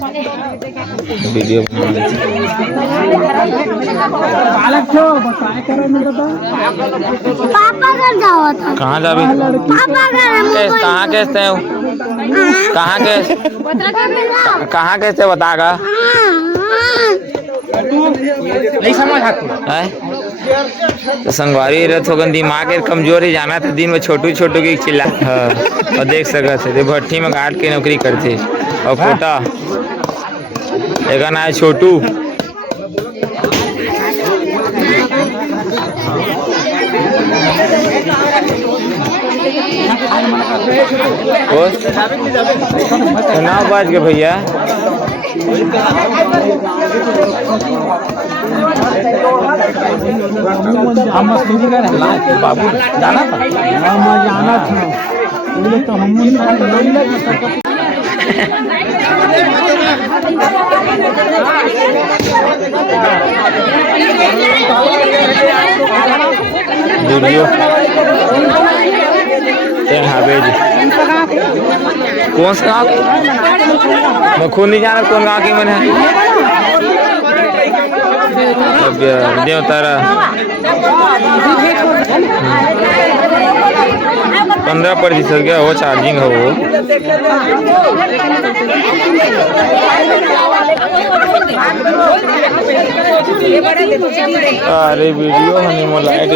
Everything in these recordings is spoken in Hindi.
वीडियो पापा घर जाओ था। कहाँ जा पापा घर कहाँ कैसे हो कहाँ कैसे बतागा नहीं समझ तो संगवारी रथ होगन दिमाग कमजोर ही जाना था दिन में छोटू छोटू की चिल्ला और देख सकते भट्टी में गार्ड के नौकरी करते और कोटा एक ना है छोटू ना बाज के भैया बाबू जाना था जाना था तो हम वीडियो कौन सा गाँव मैं खुद नहीं जाना कौन गाँव की मैंने देव तारा 15% गया वो चार्जिंग हो वो अरे वीडियो हमें मोलाइट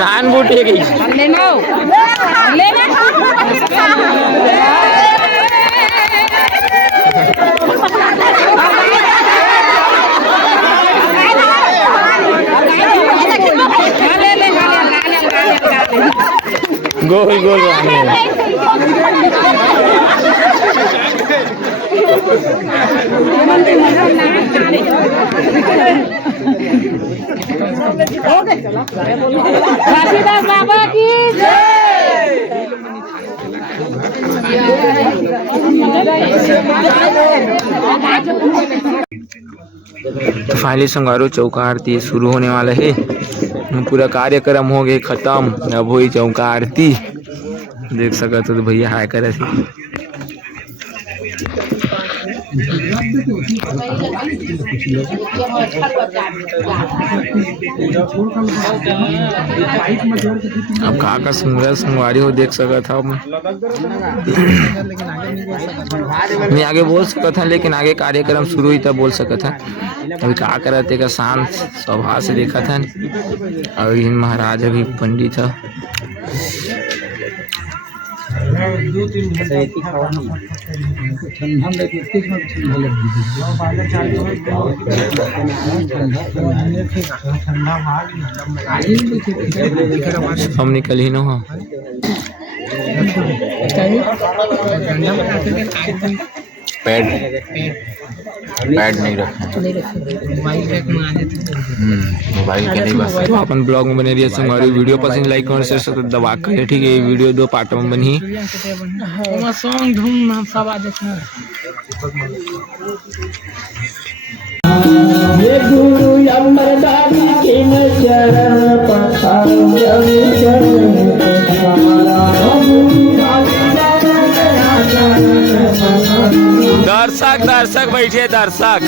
नान बूटी गई गोल गोल काशीदास बाबा की तो फाइनली संगारो चौका आरती शुरू होने वाला है पूरा कार्यक्रम हो गया खत्म अब हुई चौका आरती देख सकते हो तो भैया हाय करे अब का सुंदर संगवारी हो देख सका था मैं आगे बोल सका था लेकिन आगे कार्यक्रम शुरू हुई तब बोल सका था अभी का करा थे का शांत स्वभाव से देखा था और महाराज अभी पंडित था हम निकल ही ना हो पैड नहीं रखा मोबाइल के नहीं बस तो अपन ब्लॉग में बने रहिए संगवारी वीडियो पसंद लाइक कमेंट शेयर सब दबा कर ठीक है ये वीडियो 2 पार्ट में बनी सॉन्ग धूम हम सब आज ये गुरु अमरदारी के चरण पखारो दर्शक दर्शक बैठे दर्शक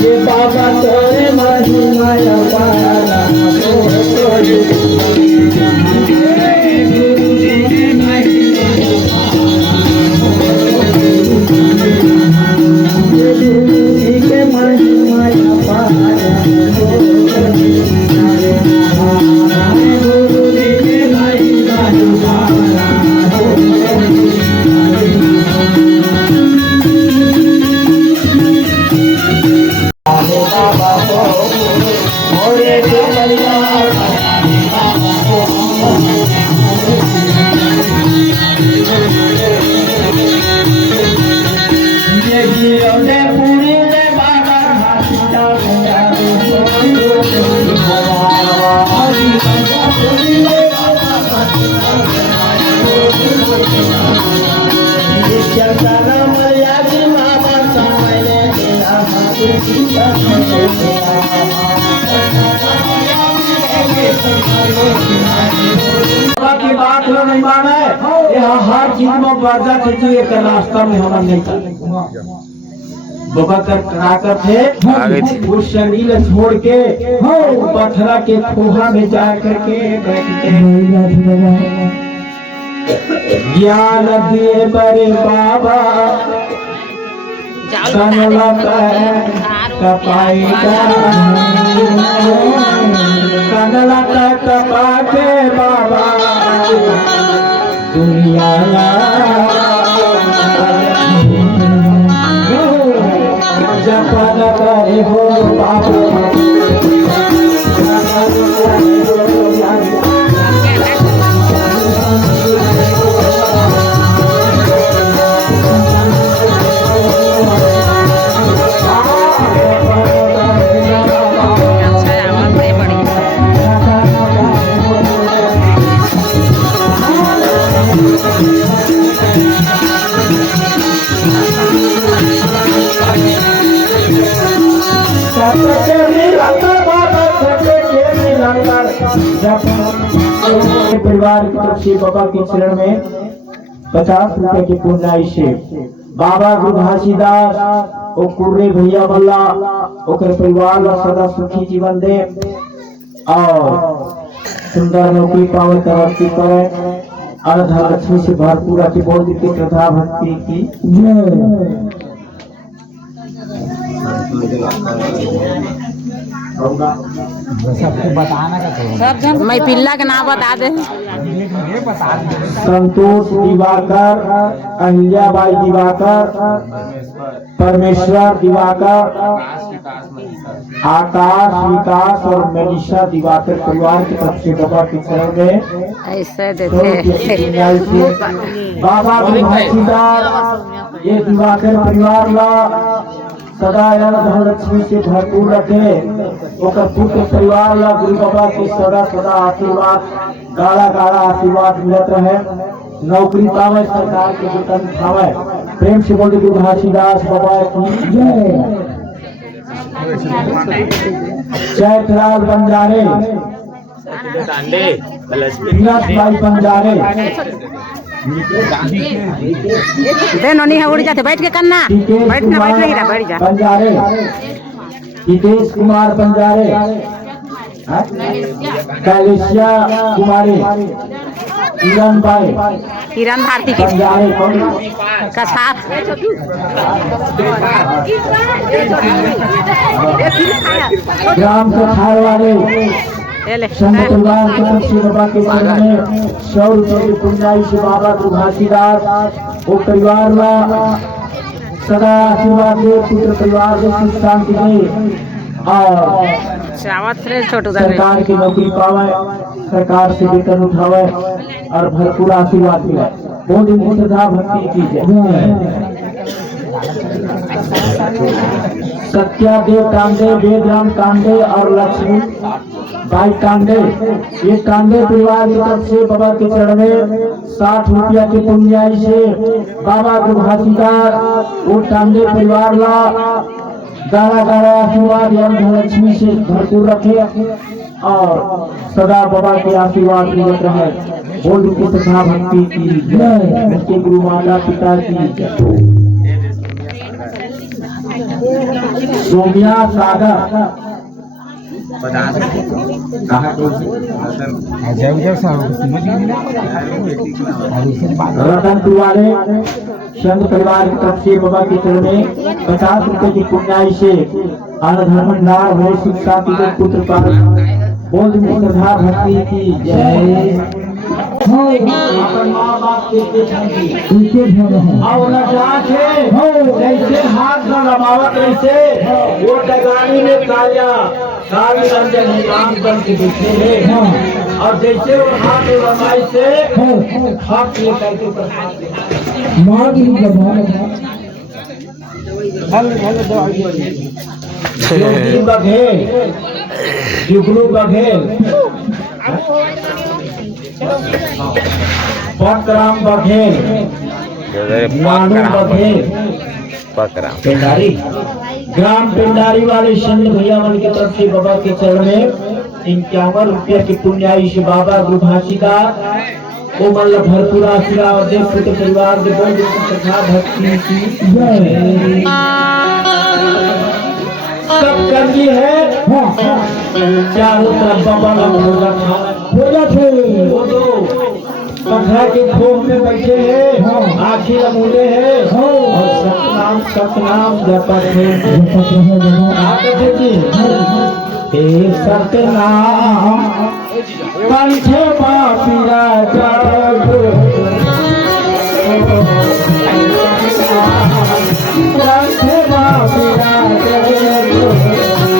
ये बाबा तोरे महिमा पारा मर्यादी मामा समझे तेरा की बात हो नहीं माने यहाँ हर चीज में पर्दा खींची एक रास्ता में हमारा नहीं चले बाबा का ट्राकर थे वो शरीर छोड़ के पथरा के खोहा में जा करके बैठ के ज्ञान दिए बड़े बाबा कपाई कनला कपा के बाबा दुनिया जपन करे हो बाबा परिवार की तरफ से बाबा के चरण में 50 रुपए की पुण्य से बाबा गुरु घासीदास और कुर्रे भैया वाला ओकर परिवार ला सदा सुखी जीवन दे और सुंदर नौकरी पावे तरक्की करे और धन लक्ष्मी से भरपूर की बोल की श्रद्धा भक्ति की सबको बताना का मैं पिल्ला के नाम बता दे। संतोष दिवाकर, अहिल्याबाई दिवाकर, परमेश्वर दिवाकर, आकाश विकास और मनीषा दिवाकर परिवार की तरफ से बाबा के चरण में ऐसे देते बाबा घासीदास ये दिवाकर परिवार ला सदा धन लक्ष्मी से भरपूर रखे ओकर पुत्र परिवार ला गुरु बाबा के सदा सदा आशीर्वाद गाढ़ा गाढ़ा आशीर्वाद मिलत रहे नौकरी पावे सरकार के वेतन खावे प्रेम से बोलते गुरु घासीदास बाबा की जय चैतलाल बंजारे भाई बंजारे नोनी है उड़ जाते बैठ के करना बैठना बैठ नहीं रहा बैठ जा बंजारे हितेश कुमार बंजारे कैलेशिया कुमारी किरण भाई किरण भारती की बंजारे का साथ ग्राम कछार वाले संत परिवार की तरफ से बाबा के चरण में 100 रुपए की पुण्य से बाबा गुरु घासीदास वो परिवार ला सदा आशीर्वाद दे पुत्र परिवार को सुख शांति दे और सरकार की नौकरी पावे सरकार से वेतन उठावे और भरपूर आशीर्वाद मिले बहुत ही श्रद्धा भक्ति की जय सत्यादेव तांडे वेदराम तांडे और लक्ष्मी भाई तांडे ये तांडे परिवार की तरफ से बाबा के चरण में 60 रुपया के पुण्याई से बाबा गुरु घासीदास वो तांडे परिवार ला गाढ़ा गाढ़ा आशीर्वाद धन लक्ष्मी से भरपूर रखे और सदा बाबा के आशीर्वाद मिलत रहे बोल की श्रद्धा भक्ति की जय उनके गुरु माता पिता की जय सोमिया सागर रतनपुर वाले संत परिवार की तरफ से बाबा के चरण में 50 रुपए की पुण्याई से धर्मनार हुए शिक्षा की पुत्र पर बोल श्रद्धा भक्ति की जय और जैसे हाथ में रमावत ऐसे वो डगानी में कालिया काली रंजन आंख बन के दिखते हैं और जैसे वो हाथ में रमाई से हाथ ले करके बघेल जुगनू बघेल पटराम बघेल पकड़ा पेंडारी ग्राम पेंडारी वाले संत भैया मन की तरफ से बाबा के चरण में 51 रुपया की पुण्यायुष बाबा गुरुभाषी का वो मतलब भरपूर आशीर्वाद दे पुत्र परिवार के बोल तथा भक्ति की जय। सब करनी है चारों तरफ बाबा का भोजा थे वो दो पंखा के खोप में बैठे हैं आखिर अमूले हैं और सतनाम जपत है सतनाम कंठे बापिरा जागो कंठे बापिरा जागो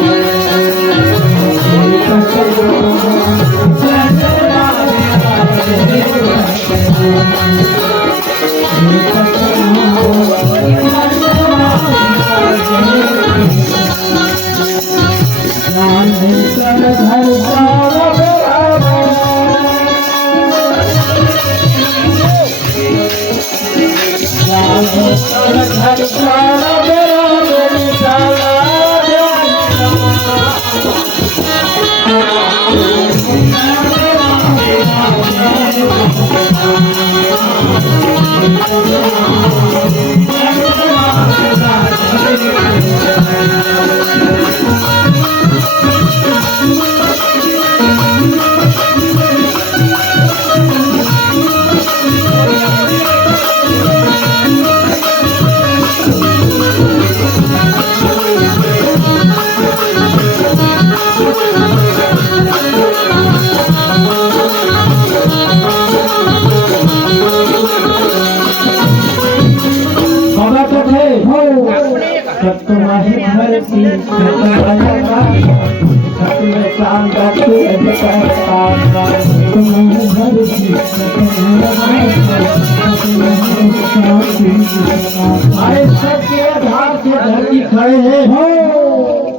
धरती खड़े हैं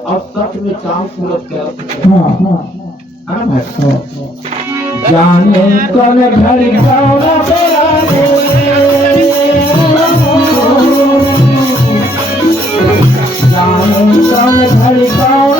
अब सच में काम सूरत कर जाने कौन घर जाने कौन घर निकाला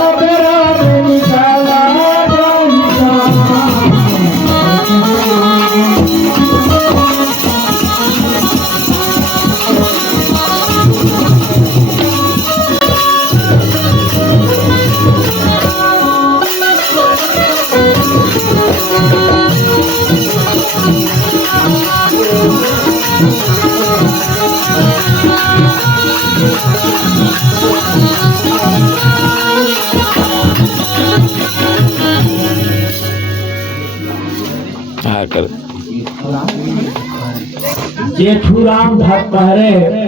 जेठूराम भक्त पहरे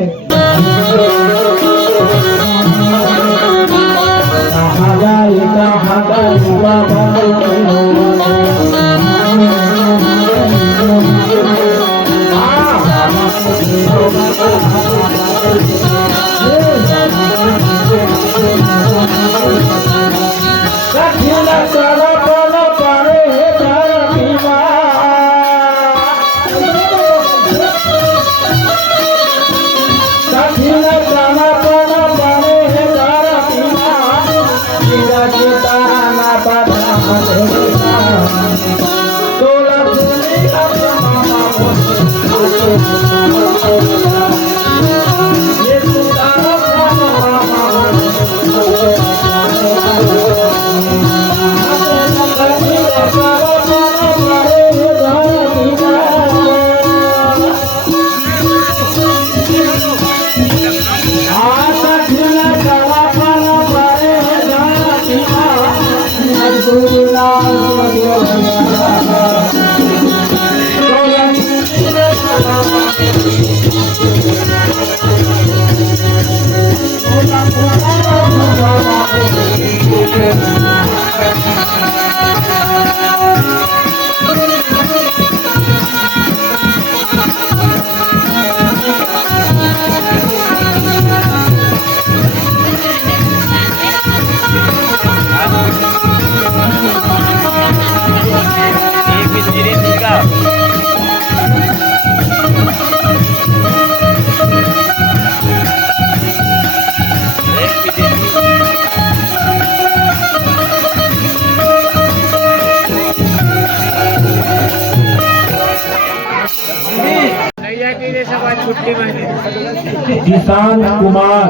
जिशांत कुमार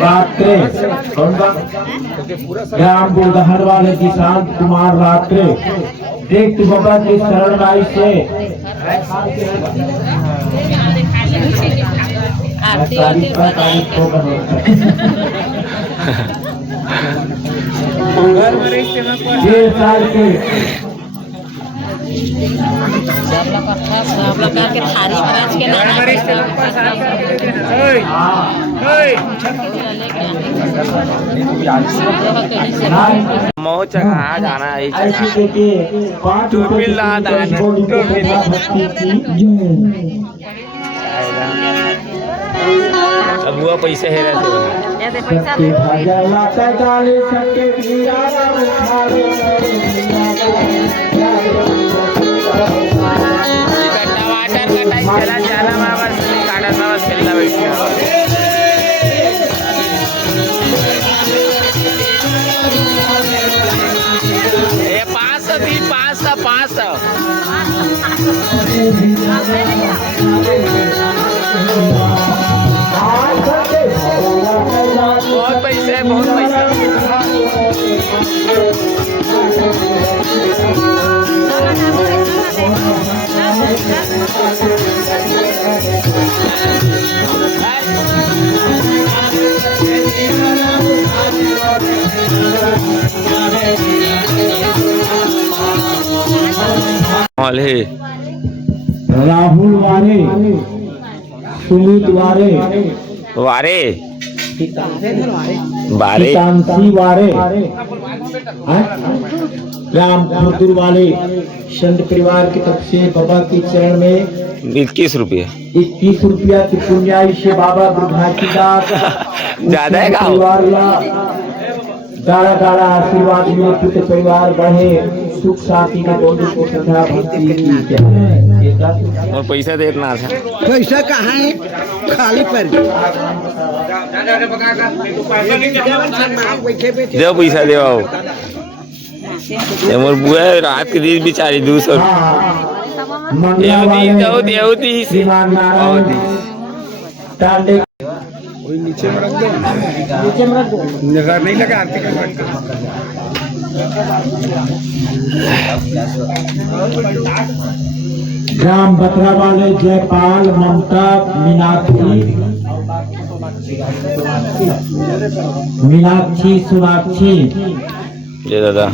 रात्रे, ग्राम बुलदहर वाले जिशांत कुमार रात्रे, देख तू बाबा के शरण भाई से डेढ़ साल के मोह चढ़ा गाना है ऐसे देखिए 5 रुपए अब हुआ पैसे है सबके भजला सजाले सबके वीराना उठावे टमाटर का टाइम चला जाना बाबा काटा बाबा खेलना बैठ गया ये 500 बहुत पैसे बहुत पैसा राहुल वारे, सुमित वारे, वारे बारे तानसी वारे, राम बहादुर वाले संत परिवार की तरफ से बाबा के चरण में 21 रुपये 21 रुपया की पुण्याई से बाबा दुर्भाग्यदास ज्यादा है का गाड़ा गाड़ा आशीर्वाद मिले, पुत्र परिवार बढ़े, सुख शांति में दोनों को श्रद्धा भक्ति और पैसा देना था पैसा कहाँ है खाली पर दो पैसा दे मोर बुआ रात के दिन बेचारी 200 नीचे में रख दो नजर नहीं लगा आरती ग्राम बतरा वाले जयपाल, ममता, मीनाक्षी, सोनाक्षी जय दादा।